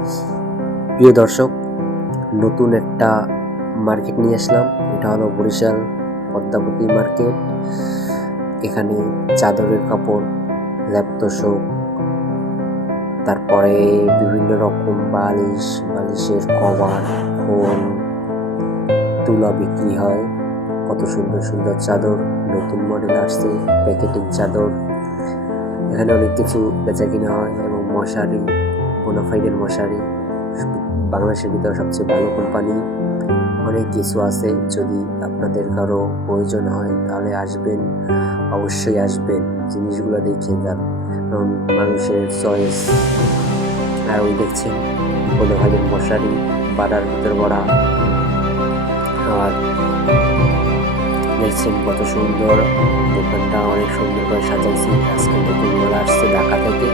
প্রিয় দর্শক, নতুন একটা মার্কেট নিয়ে আসলাম। এটা হলো বরিশাল পদ্মাবতী মার্কেট। এখানে চাদরের কাপড়, ল্যাপ তোশক, তারপরে বিভিন্ন রকম বালিশের কভার, ফোম, তুলা বিক্রি হয়। কত সুন্দর সুন্দর চাদর, নতুন মডেল আসছে, প্যাকেটিং চাদর। এখানে অনেক কিছু বেচা কিনা হয় এবং মশারি, বোনাফাইডের মশারি, বাংলাদেশের ভিতরে সবচেয়ে ভালো কোম্পানি। অনেক কিছু আছে। যদি আপনাদের কারো প্রয়োজন হয় তাহলে আসবেন, অবশ্যই আসবেন, জিনিসগুলো দেখে যান, কারণ মানুষের চয়েস। আর ওই দেখছেন বোনাফাইডের মশারি, বাড়ার ভিতর বড়া। আর দেখছেন কত সুন্দর, দোকানটা অনেক সুন্দর করে সাজাইছি। আজকে নতুন মাল আসছে ঢাকা থেকে।